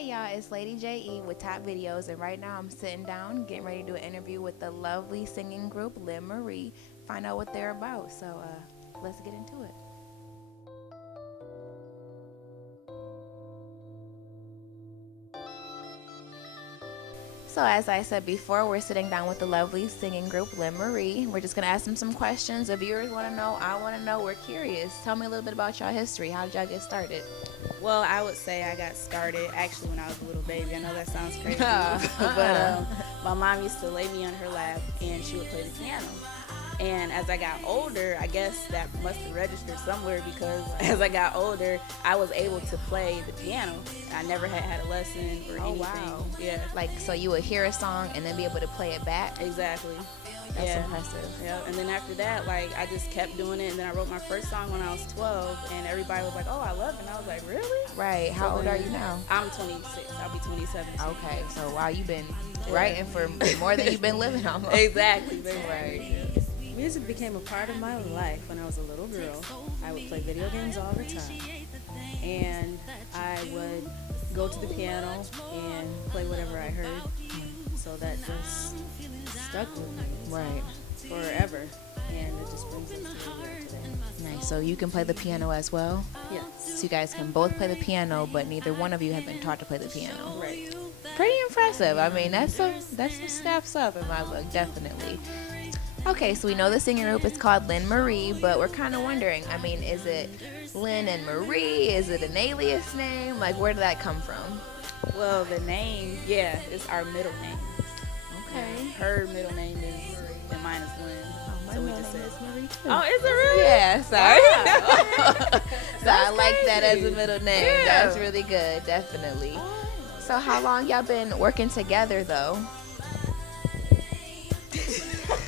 Hey y'all, it's Lady JE with Top Videos, and right now I'm sitting down getting ready to do an interview with the lovely singing group LynnMarie, find out what they're about. So let's get into it. So as I said before, we're sitting down with the lovely singing group LynnMarie. We're just going to ask them some questions. The viewers want to know, I want to know, we're curious. Tell me a little bit about y'all history. How did y'all get started? Well, I would say I got started actually when I was a little baby. I know that sounds crazy, but my mom used to lay me on her lap and she would play the piano. And as I got older, I guess that must have registered somewhere, because as I got older, I was able to play the piano. I never had a lesson or anything. Wow. Yeah. Like, so you would hear a song and then be able to play it back? Exactly. That's impressive. Yeah, and then after that, like, I just kept doing it, and then I wrote my first song when I was 12, and everybody was like, oh, I love it, and I was like, really? Right. How old are you now? I'm 26. I'll be 27 soon. Okay, so wow, you've been writing for more than you've been living almost. Exactly. Right. Yeah. Music became a part of my life when I was a little girl. I would play video games all the time, and I would go to the piano and play whatever I heard. So that just stuck with me, Right. forever, and it just brings us to where we are today. Nice. So you can play the piano as well? Yes. So you guys can both play the piano, but neither one of you have been taught to play the piano. Right. Pretty impressive. I mean, that's some steps up in my book, definitely. Okay, so we know the singing group is called LynnMarie, but we're kind of wondering, I mean, is it Lynn and Marie? Is it an alias name? Like, where did that come from? Well, the name, is our middle name. Okay. Her middle name is, and mine is Lynn. My So we middle just name said- is Marie too. Oh, is it really? Yeah, sorry. Wow. So I like that as a crazy. middle name. Yeah. That's really good, definitely. So how long y'all been working together, though?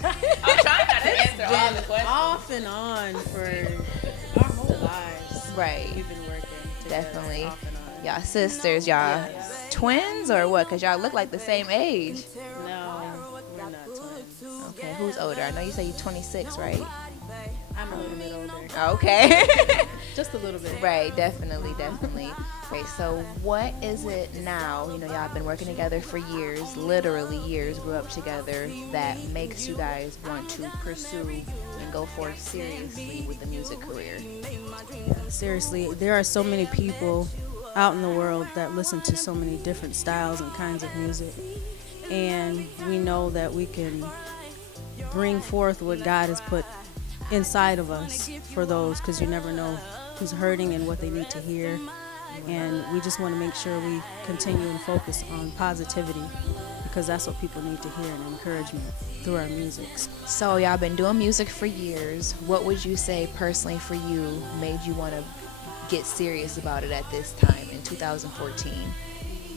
I'm trying not to answer all the questions. Off and on for our whole lives. Right. We've been working together, Definitely. off and on. Y'all sisters, y'all twins or what? Because y'all look like the same age. No, we're not twins. Okay, who's older? I know you say you're 26, right? I'm a little bit older. Okay. Just a little bit. Right, definitely. Right, so what is it now? You know, y'all have been working together for years, literally years, grew up together, that makes you guys want to pursue and go forth seriously with the music career? Seriously, there are so many people out in the world that listen to so many different styles and kinds of music, and we know that we can bring forth what God has put inside of us for those, because you never know who's hurting and what they need to hear, and we just want to make sure we continue and focus on positivity, because that's what people need to hear, and encouragement through our music. So y'all been doing music for years. What would you say personally for you made you want to get serious about it at this time in 2014?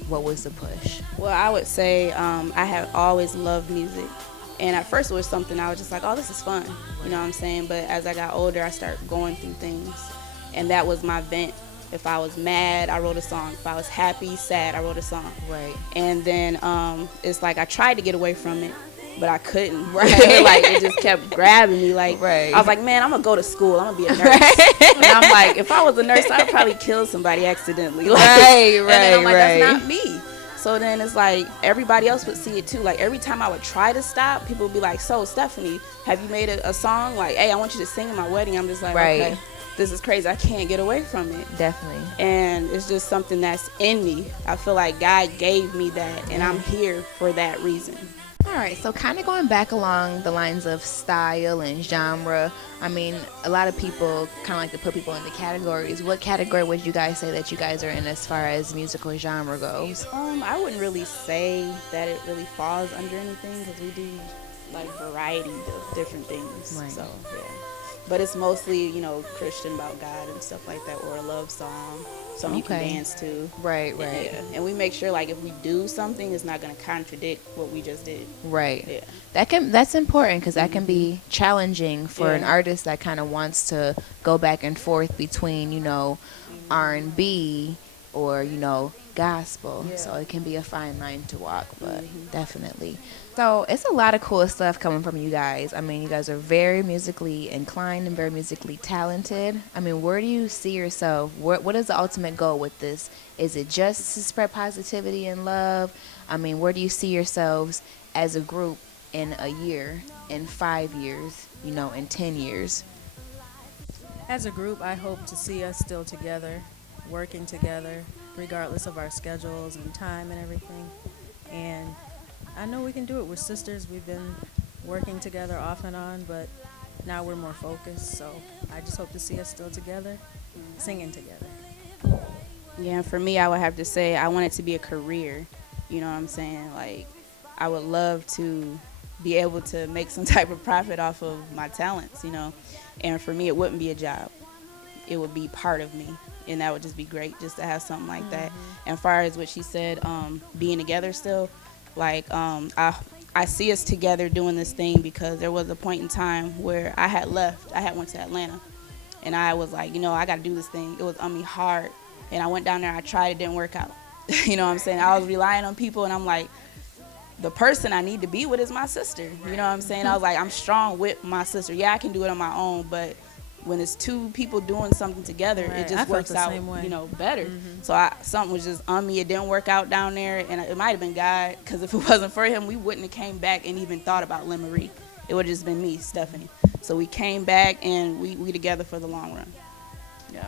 What was the push? Well, I would say I have always loved music. And at first it was something I was just like, oh, this is fun. You know what I'm saying? But as I got older, I started going through things. And that was my vent. If I was mad, I wrote a song. If I was happy, sad, I wrote a song. Right. And then it's like I tried to get away from it, but I couldn't. Right. Like, it just kept grabbing me. Like, Right. I was like, man, I'm going to go to school. I'm going to be a nurse. And I'm like, if I was a nurse, I'd probably kill somebody accidentally. Like, Right, and then I'm like, right. that's not me. So then it's like everybody else would see it too. Like, every time I would try to stop, people would be like, so Stephanie, have you made a song? Like, hey, I want you to sing in my wedding. I'm just like, Right. okay, this is crazy. I can't get away from it. Definitely. And it's just something that's in me. I feel like God gave me that, and I'm here for that reason. All right, so kind of going back along the lines of style and genre, I mean, a lot of people kind of like to put people into categories. What category would you guys say that you guys are in as far as musical genre goes? I wouldn't really say that it really falls under anything, because we do like variety of different things. Right. So yeah, but it's mostly, you know, Christian about God and stuff like that, or a love song, something you can Okay. dance to. Right. Yeah. And we make sure, like, if we do something, it's not going to contradict what we just did. Right. Yeah. That's important, because that can be challenging for an Yeah. artist that kind of wants to go back and forth between, you know, R&B or, you know, gospel. Yeah. So it can be a fine line to walk, but definitely. So it's a lot of cool stuff coming from you guys. I mean, you guys are very musically inclined and very musically talented. I mean, where do you see yourself? What is the ultimate goal with this? Is it just to spread positivity and love? I mean, where do you see yourselves as a group in a year, in 5 years, in 10 years? As a group, I hope to see us still together, working together, regardless of our schedules and time and everything. And I know we can do it. We're sisters. We've been working together off and on, but now we're more focused. So I just hope to see us still together, singing together. Yeah, and for me, I would have to say I want it to be a career. You know what I'm saying? Like, I would love to be able to make some type of profit off of my talents, And for me, it wouldn't be a job. It would be part of me, and that would just be great just to have something like that. And as far as what she said, being together still, like, I see us together doing this thing because there was a point in time where I had left. I had went to Atlanta, and I was like, I got to do this thing. It was on me hard, and I went down there. I tried. It didn't work out. You know what I'm saying? I was relying on people, and I'm like, the person I need to be with is my sister. You know what I'm saying? I was like, I'm strong with my sister. Yeah, I can do it on my own, but when it's two people doing something together, Right. it just works out, better. So something was just on me. It didn't work out down there, and it might have been God, because if it wasn't for him, we wouldn't have came back and even thought about LynnMarie. It would have just been me, Stephanie. So we came back, and we together for the long run. Yeah.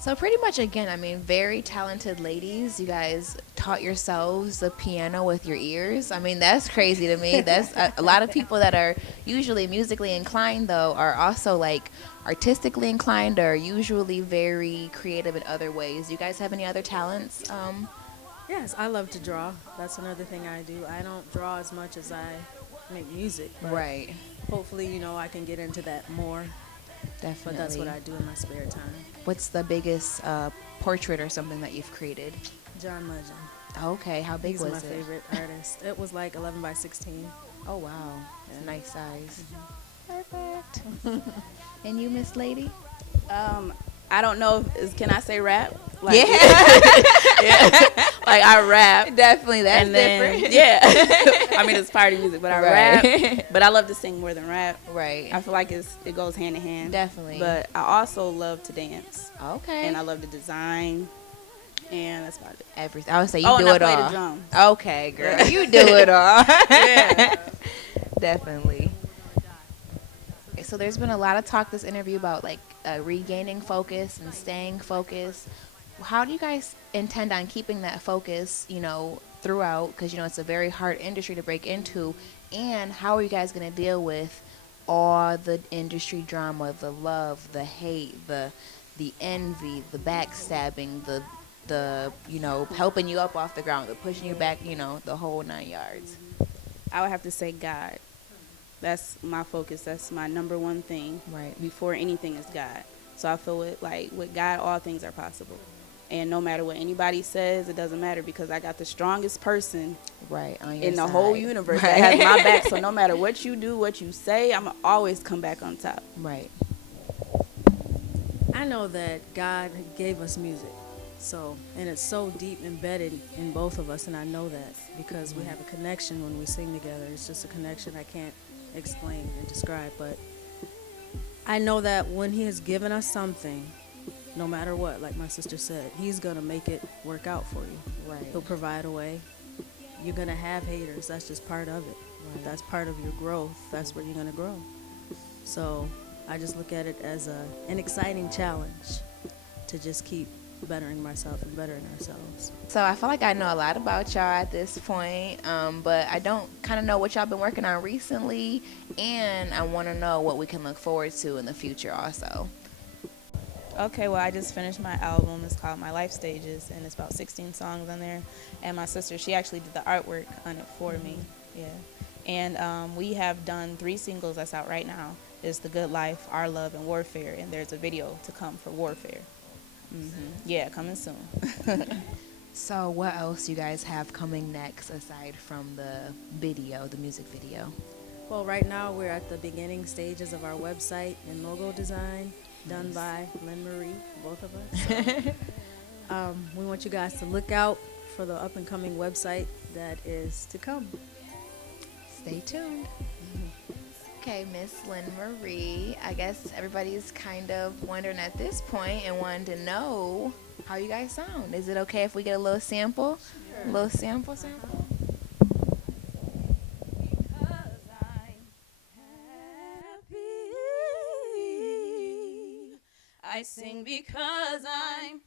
So pretty much, again, I mean, very talented ladies. You guys taught yourselves the piano with your ears. I mean, that's crazy to me. That's a lot of people that are usually musically inclined, though, are also like artistically inclined, or usually very creative in other ways. Do you guys have any other talents? Yes, I love to draw. That's another thing I do. I don't draw as much as I make music. But Right. hopefully, I can get into that more. Definitely. But that's what I do in my spare time. What's the biggest portrait or something that you've created? John Legend. Okay, how big He's was my it? favorite artist. It was like 11 by 16. Oh, wow. It's a nice size. Perfect. And you, Miss Lady? I don't know. Can I say rap? Like, Yeah. yeah. Like, I rap. Definitely, that's And then, different. yeah. I mean, it's party music, but I Right. rap. But I love to sing more than rap. Right. I feel like it goes hand in hand. Definitely. But I also love to dance. Okay. And I love to design. And that's about it. Everything. I would say you Oh, do and I it play all. the drums. Okay, girl. You do it all. Yeah. Definitely. Okay, so there's been a lot of talk this interview about like regaining focus and staying focused. How do you guys intend on keeping that focus, throughout? Because, it's a very hard industry to break into. And how are you guys going to deal with all the industry drama, the love, the hate, the envy, the backstabbing, the helping you up off the ground, the pushing you back, the whole 9 yards? I would have to say God. That's my focus. That's my number one thing. Right. Before anything is God. So I feel with God, all things are possible. And no matter what anybody says, it doesn't matter, because I got the strongest person Right on your in the side. whole universe Right. that has my back. So no matter what you do, what you say, I'm going to always come back on top. Right. I know that God gave us music. And it's so deep embedded in both of us, and I know that because we have a connection when we sing together. It's just a connection I can't explain and describe, but I know that when he has given us something, no matter what, like my sister said, he's going to make it work out for you. Right. He'll provide a way. You're going to have haters. That's just part of it. Right. That's part of your growth. That's where you're going to grow. So I just look at it as an exciting challenge to just keep bettering myself and bettering ourselves. So I feel like I know a lot about y'all at this point, but I don't kind of know what y'all been working on recently, and I want to know what we can look forward to in the future also. Okay, well, I just finished my album. It's called My Life Stages, and it's about 16 songs on there. And my sister, she actually did the artwork on it for me. Yeah. And we have done 3 singles that's out right now. It's The Good Life, Our Love, and Warfare. And there's a video to come for Warfare. Yeah, coming soon. So what else you guys have coming next aside from the video, the music video? Well, right now we're at the beginning stages of our website and logo design, done by LynnMarie, both of us. So We want you guys to look out for the up and coming website that is to come. Stay tuned. Okay, Miss LynnMarie. I guess everybody's kind of wondering at this point and wanting to know how you guys sound. Is it okay if we get a little sample? Sure. A little sample? Because I'm happy. I sing because I'm